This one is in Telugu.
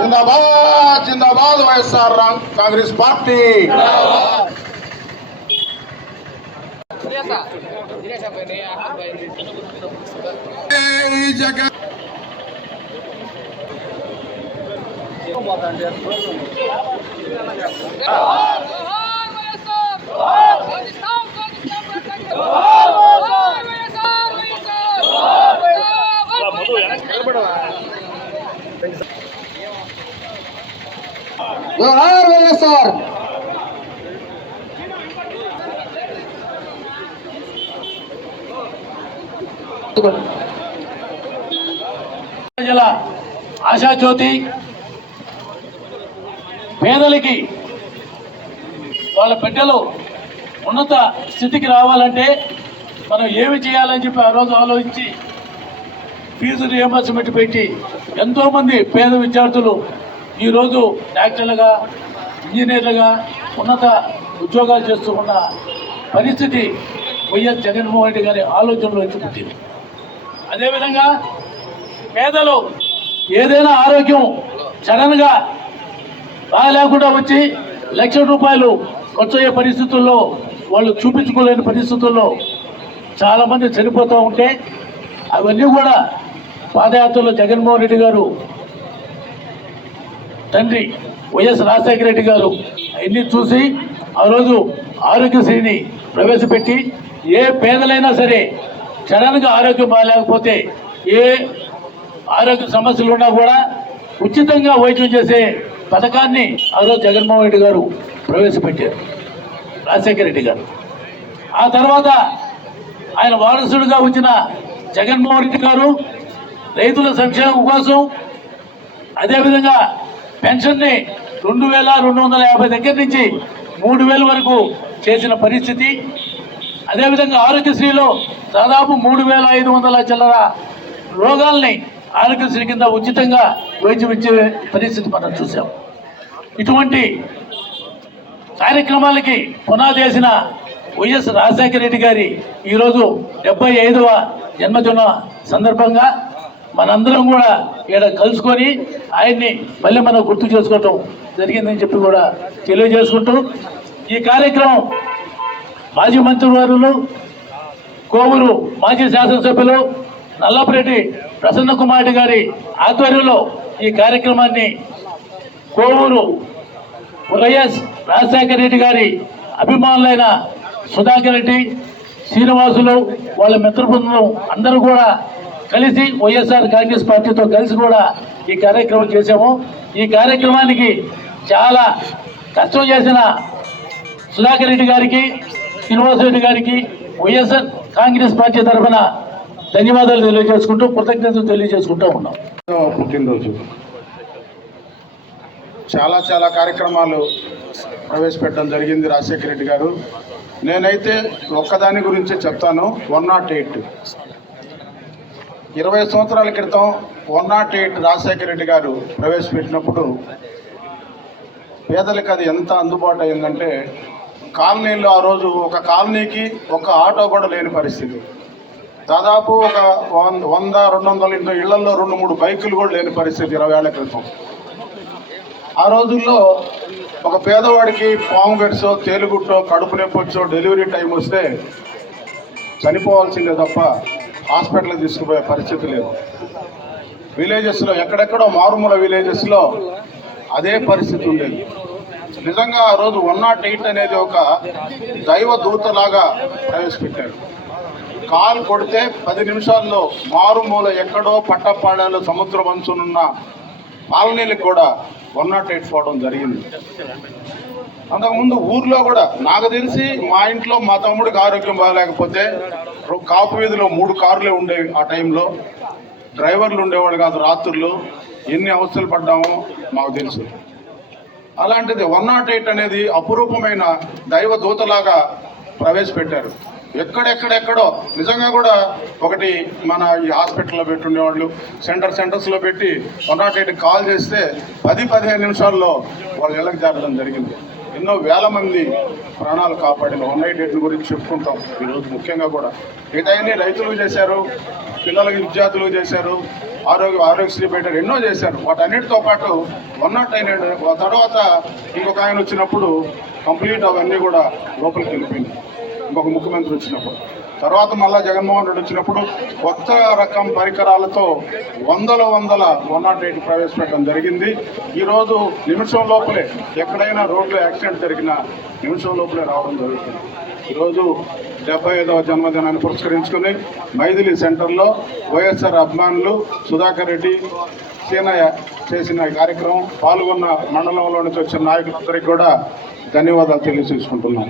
जिंदाबाद जिंदाबाद వైఎస్ఆర్ కాంగ్రెస్ పార్టీ జగన్ जोहार వైఎస్ఆర్ ఆశాజ్యోతి పేదలకి వాళ్ళ బిడ్డలు ఉన్నత స్థితికి రావాలంటే మనం ఏమి చేయాలని చెప్పి ఆ రోజు ఆలోచించి ఫీజు రియంబర్స్మెంట్ పెట్టి ఎంతోమంది పేద విద్యార్థులు ఈరోజు డాక్టర్లుగా ఇంజనీర్లుగా ఉన్నత ఉద్యోగాలు చేస్తూ ఉన్న పరిస్థితి వైఎస్ జగన్మోహన్ రెడ్డి గారి ఆలోచనలో వచ్చి పుట్టింది. అదేవిధంగా పేదలు ఏదైనా ఆరోగ్యం సడన్గా బాగాలేకుండా వచ్చి ₹1,00,000 ఖర్చు అయ్యే పరిస్థితుల్లో వాళ్ళు చూపించుకోలేని పరిస్థితుల్లో చాలామంది చనిపోతూ ఉంటే అవన్నీ కూడా పాదయాత్రలో జగన్మోహన్ రెడ్డి గారు తండ్రి వైఎస్ రాజశేఖర రెడ్డి గారు అన్నీ చూసి ఆ రోజు ఆరోగ్యశ్రీని ప్రవేశపెట్టి ఏ పేదలైనా సరే సడన్గా ఆరోగ్యం బాగాలేకపోతే ఏ ఆరోగ్య సమస్యలు ఉన్నా కూడా ఉచితంగా వైద్యం చేసే పథకాన్ని ఆ రోజు జగన్మోహన్ రెడ్డి గారు ప్రవేశపెట్టారు రాజశేఖర రెడ్డి గారు. ఆ తర్వాత ఆయన వారసుడిగా వచ్చిన జగన్మోహన్ రెడ్డి గారు రైతుల సంక్షేమం కోసం అదేవిధంగా పెన్షన్ని 2,250 దగ్గర నుంచి 3,000 వరకు చేసిన పరిస్థితి. అదేవిధంగా ఆరోగ్యశ్రీలో దాదాపు 3,500 చిల్లర రోగాల్ని ఆరోగ్యశ్రీ కింద ఉచితంగా వైద్యం ఇచ్చే పరిస్థితి మనం చూసాం. ఇటువంటి కార్యక్రమాలకి పునాది వేసిన వైఎస్ రాజశేఖర రెడ్డి గారి ఈరోజు 75వ జన్మదిన సందర్భంగా మనందరం కూడా ఇక్కడ కలుసుకొని ఆయన్ని మళ్ళీ మనం గుర్తు చేసుకోవటం జరిగిందని చెప్పి కూడా తెలియజేసుకుంటూ ఈ కార్యక్రమం మాజీ మంత్రివర్యులు కోవూరు మాజీ శాసనసభ్యులు నల్లపురెడ్డి ప్రసన్న కుమార్ రెడ్డి గారి ఆధ్వర్యంలో ఈ కార్యక్రమాన్ని కోవూరు వైఎస్ రాజశేఖర రెడ్డి గారి అభిమానులైన సుధాకర్ రెడ్డి శ్రీనివాసులు వాళ్ళ మిత్ర బృందం అందరూ కూడా కలిసి వైఎస్ఆర్ కాంగ్రెస్ పార్టీతో కలిసి కూడా ఈ కార్యక్రమం చేశాము. ఈ కార్యక్రమానికి చాలా కష్టం చేసిన సుధాకర్ రెడ్డి గారికి శ్రీనివాసరెడ్డి గారికి వైఎస్ఆర్ కాంగ్రెస్ పార్టీ తరఫున ధన్యవాదాలు తెలియజేసుకుంటూ కృతజ్ఞతలు తెలియజేసుకుంటూ ఉన్నాం. పుట్టినరోజు చాలా కార్యక్రమాలు ప్రవేశపెట్టడం జరిగింది రాజశేఖర రెడ్డి గారు. నేనైతే ఒక్కదాని గురించి చెప్తాను. 108 20 సంవత్సరాల క్రితం 108 రాజశేఖర రెడ్డి గారు ప్రవేశపెట్టినప్పుడు పేదలకు అది ఎంత అందుబాటు అయిందంటే కాలనీల్లో ఆ రోజు ఒక కాలనీకి ఒక ఆటో కూడా లేని పరిస్థితి. దాదాపు ఒక 100-200 ఇళ్లలో 2-3 బైకులు కూడా లేని పరిస్థితి 20 ఏళ్ల క్రితం. ఆ రోజుల్లో ఒక పేదవాడికి పాము గడిసో తేలుగుట్టో కడుపు నొప్పి వచ్చో డెలివరీ టైం వస్తే చనిపోవాల్సిందే తప్ప హాస్పిటల్కి తీసుకుపోయే పరిస్థితి లేదు. విలేజెస్లో ఎక్కడెక్కడో మారుమూల విలేజెస్లో అదే పరిస్థితి ఉండేది. నిజంగా ఆ రోజు 108 అనేది ఒక దైవ దూతలాగా ప్రవేశపెట్టారు. కాల్ కొడితే 10 నిమిషాల్లో మారుమూల ఎక్కడో పట్టపాడాలో సముద్ర వంచునున్న కాలనీలకు కూడా 108 పోవడం జరిగింది. అంతకుముందు ఊర్లో కూడా నాకు తెలిసి మా ఇంట్లో మా తమ్ముడికి ఆరోగ్యం బాగాలేకపోతే కాపు వీధిలో 3 కార్లే ఉండేవి. ఆ టైంలో డ్రైవర్లు ఉండేవాడు కాదు. రాత్రులు ఎన్ని అవస్థలు పడ్డామో మాకు తెలుసు. అలాంటిది 108 అనేది అపురూపమైన దైవ దూతలాగా ప్రవేశపెట్టారు. ఎక్కడెక్కడెక్కడో నిజంగా కూడా ఒకటి మన ఈ హాస్పిటల్లో పెట్టుండేవాళ్ళు సెంటర్స్లో పెట్టి 108 కాల్ చేస్తే 10-15 నిమిషాల్లో వాళ్ళు ఇళ్ళకి చేరడం జరిగింది. ఎన్నో వేల మంది ప్రాణాలు కాపాడిన 188 గురించి చెప్పుకుంటాం ఈరోజు ముఖ్యంగా కూడా. మిగతాయన్ని రైతులు చేశారు, పిల్లలకి విద్యార్థులు చేశారు, ఆరోగ్యశ్రీ పెట్టారు, ఎన్నో చేశారు. వాటన్నిటితో పాటు 189 తర్వాత ఇంకొక ఆయన వచ్చినప్పుడు కంప్లీట్ అవన్నీ కూడా లోపలికి వెళ్ళిపోయింది. ఇంకొక ముఖ్యమంత్రి వచ్చినప్పుడు తర్వాత మళ్ళా జగన్మోహన్ రెడ్డి వచ్చినప్పుడు కొత్త రకం పరికరాలతో వందల 108 ప్రవేశపెట్టడం జరిగింది. ఈరోజు నిమిషం లోపలే ఎక్కడైనా రోడ్లో యాక్సిడెంట్ జరిగిన నిమిషం లోపలే రావడం జరుగుతుంది. ఈరోజు 75వ జన్మదినాన్ని పురస్కరించుకుని మైథిలి సెంటర్లో వైఎస్ఆర్ అభిమానులు సుధాకర్ రెడ్డి, సీనయ్య చేసిన ఈ కార్యక్రమం పాల్గొన్న మండలంలో నుంచి వచ్చిన నాయకులందరికీ కూడా ధన్యవాదాలు తెలియజేసుకుంటున్నాం.